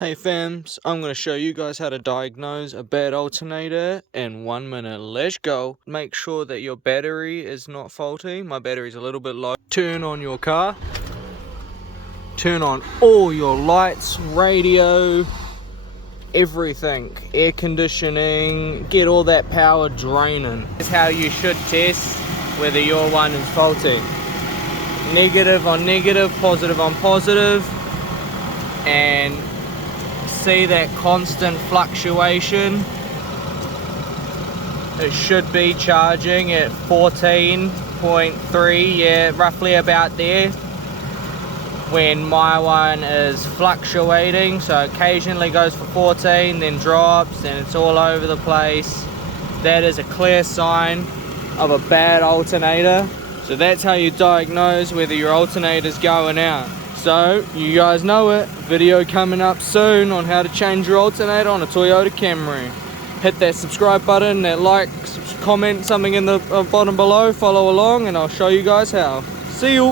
Hey fams, I'm going to show you guys how to diagnose a bad alternator in 1 minute. Let's go. Make sure that your battery is not faulty. My battery's a little bit low. Turn on your car. Turn on all your lights, radio, everything. Air conditioning. Get all that power draining. That's how you should test whether your one is faulty. Negative on negative, positive on positive. And see that constant fluctuation. It should be charging at 14.3, yeah, roughly about there, when my one is fluctuating. So occasionally goes for 14, then drops, and it's all over the place. That is a clear sign of a bad alternator. So that's how you diagnose whether your alternator's going out. So you guys know it, video coming up soon on how to change your alternator on a Toyota Camry. Hit that subscribe button, that like, comment something in the bottom below, follow along, and I'll show you guys how. See you!